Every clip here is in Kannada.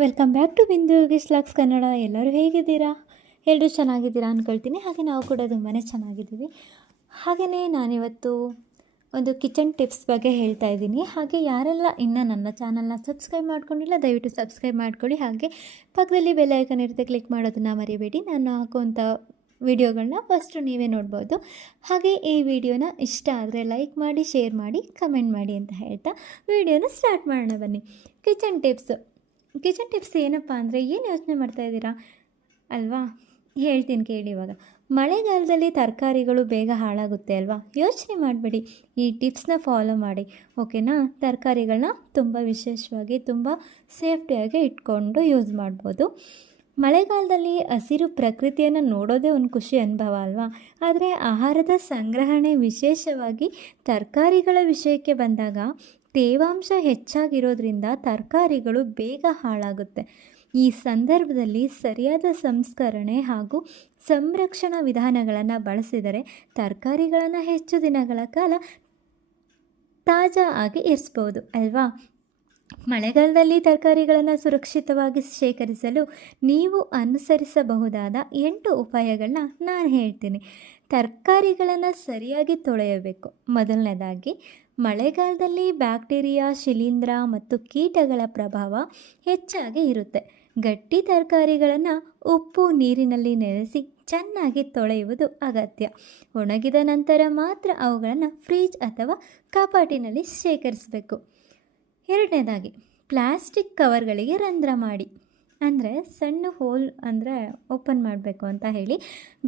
ವೆಲ್ಕಮ್ ಬ್ಯಾಕ್ ಟು ಬಿಂದು ಗಿಸ್ಲಾಕ್ಸ್ ಲಾಕ್ಸ್ ಕನ್ನಡ. ಎಲ್ಲರೂ ಹೇಗಿದ್ದೀರಾ? ಎಲ್ಲರೂ ಚೆನ್ನಾಗಿದ್ದೀರಾ ಅಂದ್ಕೊಳ್ತೀನಿ ಹಾಗೆ ನಾವು ಕೂಡ ತುಂಬಾ ಚೆನ್ನಾಗಿದ್ದೀವಿ. ಹಾಗೆಯೇ ನಾನಿವತ್ತು ಒಂದು ಕಿಚನ್ ಟಿಪ್ಸ್ ಬಗ್ಗೆ ಹೇಳ್ತಾ ಇದ್ದೀನಿ. ಹಾಗೆ ಯಾರೆಲ್ಲ ಇನ್ನೂ ನನ್ನ ಚಾನಲ್ನ ಸಬ್ಸ್ಕ್ರೈಬ್ ಮಾಡ್ಕೊಂಡಿಲ್ಲ, ದಯವಿಟ್ಟು ಸಬ್ಸ್ಕ್ರೈಬ್ ಮಾಡ್ಕೊಳ್ಳಿ. ಹಾಗೆ ಪಕ್ಕದಲ್ಲಿ ಬೆಲ್ ಐಕನ್ ಇರುತ್ತೆ, ಕ್ಲಿಕ್ ಮಾಡೋದನ್ನು ಮರಿಬೇಡಿ. ನಾನು ಹಾಕುವಂಥ ವಿಡಿಯೋಗಳನ್ನ ಫಸ್ಟು ನೀವೇ ನೋಡ್ಬೋದು. ಹಾಗೆ ಈ ವಿಡಿಯೋನ ಇಷ್ಟ ಆದರೆ ಲೈಕ್ ಮಾಡಿ ಶೇರ್ ಮಾಡಿ ಕಮೆಂಟ್ ಮಾಡಿ ಅಂತ ಹೇಳ್ತಾ ವಿಡಿಯೋನ ಸ್ಟಾರ್ಟ್ ಮಾಡೋಣ ಬನ್ನಿ. Kitchen tips. ಕಿಚನ್ ಟಿಪ್ಸ್ ಏನಪ್ಪ ಅಂದರೆ ಏನು ಯೋಚನೆ ಮಾಡ್ತಾ ಇದ್ದೀರಾ? ಅಲ್ವಾ? ಹೇಳ್ತೀನಿ ಕೇಳಿ ಇವಾಗ. ಮಳೆಗಾಲದಲ್ಲಿ ತರಕಾರಿಗಳು ಬೇಗ ಹಾಳಾಗುತ್ತೆ ಅಲ್ವಾ? ಯೋಚನೆ ಮಾಡಬೇಡಿ. ಈ ಟಿಪ್ಸ್ನ ಫಾಲೋ ಮಾಡಿ, ಓಕೆನಾ? ತರಕಾರಿಗಳನ್ನ ತುಂಬ ವಿಶೇಷವಾಗಿ, ತುಂಬ ಸೇಫ್ಟಿಯಾಗಿ ಇಟ್ಕೊಂಡು ಯೂಸ್ ಮಾಡ್ಬೋದು. ಮಳೆಗಾಲದಲ್ಲಿ ಹಸಿರು ಪ್ರಕೃತಿಯನ್ನು ನೋಡೋದೇ ಒಂದು ಖುಷಿ ಅನುಭವ ಅಲ್ವಾ? ಆದರೆ ಆಹಾರದ ಸಂಗ್ರಹಣೆ ವಿಶೇಷವಾಗಿ ತರಕಾರಿಗಳ ವಿಷಯಕ್ಕೆ ಬಂದಾಗ ತೇವಾಂಶ ಹೆಚ್ಚಾಗಿರೋದ್ರಿಂದ ತರಕಾರಿಗಳು ಬೇಗ ಹಾಳಾಗುತ್ತೆ. ಈ ಸಂದರ್ಭದಲ್ಲಿ ಸರಿಯಾದ ಸಂಸ್ಕರಣೆ ಹಾಗೂ ಸಂರಕ್ಷಣಾ ವಿಧಾನಗಳನ್ನು ಬಳಸಿದರೆ ತರಕಾರಿಗಳನ್ನು ಹೆಚ್ಚು ದಿನಗಳ ಕಾಲ ತಾಜಾ ಆಗಿ ಇರಿಸ್ಬೋದು, ಅಲ್ವಾ? ಮಳೆಗಾಲದಲ್ಲಿ ತರಕಾರಿಗಳನ್ನು ಸುರಕ್ಷಿತವಾಗಿ ಶೇಖರಿಸಲು ನೀವು ಅನುಸರಿಸಬಹುದಾದ ಎಂಟು ಉಪಾಯಗಳನ್ನ ನಾನು ಹೇಳ್ತೀನಿ. ತರಕಾರಿಗಳನ್ನು ಸರಿಯಾಗಿ ತೊಳೆಯಬೇಕು. ಮೊದಲನೇದಾಗಿ ಮಳೆಗಾಲದಲ್ಲಿ ಬ್ಯಾಕ್ಟೀರಿಯಾ, ಶಿಲೀಂಧ್ರ ಮತ್ತು ಕೀಟಗಳ ಪ್ರಭಾವ ಹೆಚ್ಚಾಗಿ ಇರುತ್ತೆ. ಗಟ್ಟಿ ತರಕಾರಿಗಳನ್ನು ಉಪ್ಪು, ನೀರಿನಲ್ಲಿ ನೆನೆಸಿ ಚೆನ್ನಾಗಿ ತೊಳೆಯುವುದು ಅಗತ್ಯ. ಒಣಗಿದ ನಂತರ ಮಾತ್ರ ಅವುಗಳನ್ನು ಫ್ರಿಜ್ ಅಥವಾ ಕಪಾಟಿನಲ್ಲಿ ಶೇಖರಿಸಬೇಕು. ಎರಡನೇದಾಗಿ, ಪ್ಲಾಸ್ಟಿಕ್ ಕವರ್ಗಳಿಗೆ ರಂಧ್ರ ಮಾಡಿ. ಅಂದರೆ ಸಣ್ಣ ಹೋಲ್ ಅಂದರೆ ಓಪನ್ ಮಾಡಬೇಕು ಅಂತ ಹೇಳಿ.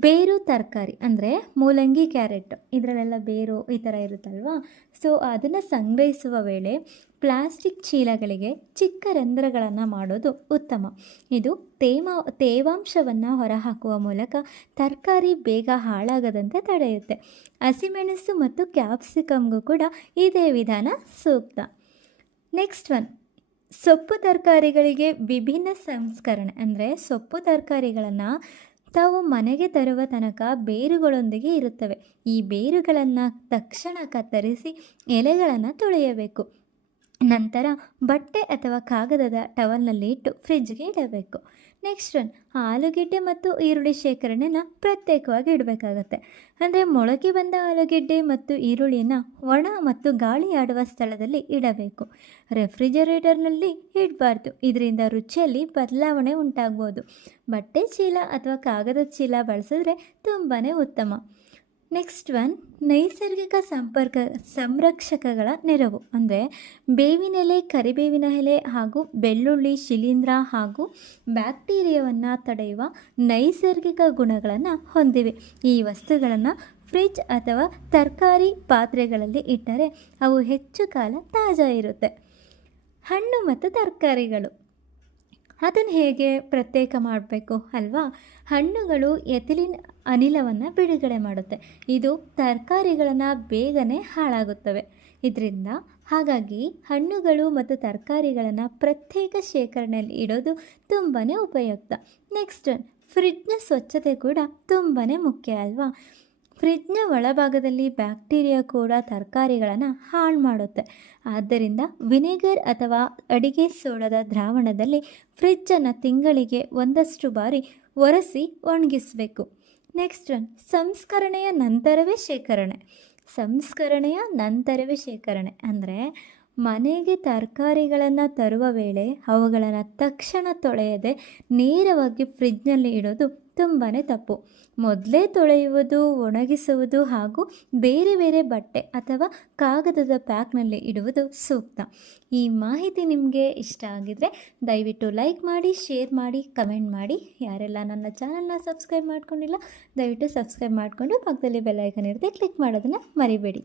ಬೇರು ತರಕಾರಿ ಅಂದರೆ ಮೂಲಂಗಿ ಕ್ಯಾರೆಟ್, ಇದರಲ್ಲೆಲ್ಲ ಬೇರು ಈ ಥರ ಇರುತ್ತಲ್ವಾ? ಸೊ ಅದನ್ನು ಸಂಗ್ರಹಿಸುವ ವೇಳೆ ಪ್ಲಾಸ್ಟಿಕ್ ಚೀಲಗಳಿಗೆ ಚಿಕ್ಕ ರಂಧ್ರಗಳನ್ನು ಮಾಡೋದು ಉತ್ತಮ. ಇದು ತೇಮ, ತೇವಾಂಶವನ್ನು ಹೊರಹಾಕುವ ಮೂಲಕ ತರಕಾರಿ ಬೇಗ ಹಾಳಾಗದಂತೆ ತಡೆಯುತ್ತೆ. ಹಸಿಮೆಣಸು ಮತ್ತು ಕ್ಯಾಪ್ಸಿಕಮ್ಗೂ ಕೂಡ ಇದೇ ವಿಧಾನ ಸೂಕ್ತ. ನೆಕ್ಸ್ಟ್ ಒನ್ ಸೊಪ್ಪು ತರಕಾರಿಗಳಿಗೆ ವಿಭಿನ್ನ ಸಂಸ್ಕರಣೆ, ಅಂದರೆ ಸೊಪ್ಪು ತರಕಾರಿಗಳನ್ನು ತಾವು ಮನೆಗೆ ತರುವ ತನಕ ಬೇರುಗಳೊಂದಿಗೆ ಇರುತ್ತವೆ. ಈ ಬೇರುಗಳನ್ನು ತಕ್ಷಣ ಕತ್ತರಿಸಿ ಎಲೆಗಳನ್ನು ತೊಳೆಯಬೇಕು. ನಂತರ ಬಟ್ಟೆ ಅಥವಾ ಕಾಗದದ ಟವಲ್ನಲ್ಲಿ ಇಟ್ಟು ಫ್ರಿಜ್ಗೆ ಇಡಬೇಕು. ನೆಕ್ಸ್ಟ್ ಒನ್, ಆಲೂಗೆಡ್ಡೆ ಮತ್ತು ಈರುಳ್ಳಿ ಶೇಖರಣೆನ ಪ್ರತ್ಯೇಕವಾಗಿ ಇಡಬೇಕಾಗತ್ತೆ. ಅಂದರೆ ಮೊಳಕೆ ಬಂದ ಆಲೂಗೆಡ್ಡೆ ಮತ್ತು ಈರುಳ್ಳಿಯನ್ನು ಒಣ ಮತ್ತು ಗಾಳಿ ಆಡುವ ಸ್ಥಳದಲ್ಲಿ ಇಡಬೇಕು. ರೆಫ್ರಿಜರೇಟರ್ನಲ್ಲಿ ಇಡಬಾರ್ದು. ಇದರಿಂದ ರುಚಿಯಲ್ಲಿ ಬದಲಾವಣೆ ಉಂಟಾಗ್ಬೋದು. ಬಟ್ಟೆ ಚೀಲ ಅಥವಾ ಕಾಗದ ಚೀಲ ಬಳಸಿದ್ರೆ ತುಂಬಾ ಉತ್ತಮ. ನೆಕ್ಸ್ಟ್ ಒನ್ ನೈಸರ್ಗಿಕ ಸಂಪರ್ಕ, ಸಂರಕ್ಷಕಗಳ ನೆರವು. ಅಂದರೆ ಬೇವಿನೆಲೆ ಕರಿಬೇವಿನ ಎಲೆ ಹಾಗೂ ಬೆಳ್ಳುಳ್ಳಿ, ಶಿಲೀಂಧ್ರ ಹಾಗೂ ಬ್ಯಾಕ್ಟೀರಿಯಾವನ್ನು ತಡೆಯುವ ನೈಸರ್ಗಿಕ ಗುಣಗಳನ್ನು ಹೊಂದಿವೆ. ಈ ವಸ್ತುಗಳನ್ನು ಫ್ರಿಜ್ ಅಥವಾ ತರಕಾರಿ ಪಾತ್ರೆಗಳಲ್ಲಿ ಇಟ್ಟರೆ ಅವು ಹೆಚ್ಚು ಕಾಲ ತಾಜಾ ಇರುತ್ತೆ. ಹಣ್ಣು ಮತ್ತು ತರಕಾರಿಗಳು. ಅದನ್ನು ಹೇಗೆ ಪ್ರತ್ಯೇಕ ಮಾಡಬೇಕು ಅಲ್ವಾ? ಹಣ್ಣುಗಳು ಎಥಿಲಿನ್ ಅನಿಲವನ್ನು ಬಿಡುಗಡೆ ಮಾಡುತ್ತೆ. ಇದು ತರಕಾರಿಗಳನ್ನು ಬೇಗನೆ ಹಾಳಾಗುತ್ತವೆ. ಇದರಿಂದ ಹಾಗಾಗಿ ಹಣ್ಣುಗಳು ಮತ್ತು ತರಕಾರಿಗಳನ್ನು ಪ್ರತ್ಯೇಕ ಶೇಖರಣೆಯಲ್ಲಿ ಇಡೋದು ತುಂಬಾ ಉಪಯುಕ್ತ. ನೆಕ್ಸ್ಟ್, ಫ್ರಿಡ್ಜ್ನ ಸ್ವಚ್ಛತೆ ಕೂಡ ತುಂಬಾ ಮುಖ್ಯ ಅಲ್ವಾ? ಫ್ರಿಡ್ಜ್ನ ಒಳಭಾಗದಲ್ಲಿ ಬ್ಯಾಕ್ಟೀರಿಯಾ ಕೂಡ ತರಕಾರಿಗಳನ್ನು ಹಾಳು ಮಾಡುತ್ತೆ. ಆದ್ದರಿಂದ ವಿನೆಗರ್ ಅಥವಾ ಅಡಿಗೆ ಸೋಡದ ದ್ರಾವಣದಲ್ಲಿ ಫ್ರಿಜ್ಜನ್ನು ತಿಂಗಳಿಗೆ ಒಂದಷ್ಟು ಬಾರಿ ಒರೆಸಿ ಒಣಗಿಸಬೇಕು. ನೆಕ್ಸ್ಟ್ ಒನ್, ಸಂಸ್ಕರಣೆಯ ನಂತರವೇ ಶೇಖರಣೆ. ಸಂಸ್ಕರಣೆಯ ನಂತರವೇ ಶೇಖರಣೆ ಅಂದರೆ ಮನೆಗೆ ತರಕಾರಿಗಳನ್ನು ತರುವ ವೇಳೆ ಅವುಗಳನ್ನು ತಕ್ಷಣ ತೊಳೆಯದೆ ನೇರವಾಗಿ ಫ್ರಿಜ್ನಲ್ಲಿ ಇಡೋದು ತುಂಬಾ ತಪ್ಪು. ಮೊದಲೇ ತೊಳೆಯುವುದು, ಒಣಗಿಸುವುದು ಹಾಗೂ ಬೇರೆ ಬೇರೆ ಬಟ್ಟೆ ಅಥವಾ ಕಾಗದದ ಪ್ಯಾಕ್ನಲ್ಲಿ ಇಡುವುದು ಸೂಕ್ತ. ಈ ಮಾಹಿತಿ ನಿಮಗೆ ಇಷ್ಟ ಆಗಿದ್ರೆ ದಯವಿಟ್ಟು ಲೈಕ್ ಮಾಡಿ ಶೇರ್ ಮಾಡಿ ಕಮೆಂಟ್ ಮಾಡಿ. ಯಾರೆಲ್ಲ ನನ್ನ ಚಾನಲ್ನ ಸಬ್ಸ್ಕ್ರೈಬ್ ಮಾಡ್ಕೊಂಡಿಲ್ಲ, ದಯವಿಟ್ಟು ಸಬ್ಸ್ಕ್ರೈಬ್ ಮಾಡಿಕೊಂಡು ಪಕ್ಕದಲ್ಲಿ ಬೆಲ್ಲೈಕನ್ ಇರುತ್ತೆ ಕ್ಲಿಕ್ ಮಾಡೋದನ್ನು ಮರಿಬೇಡಿ.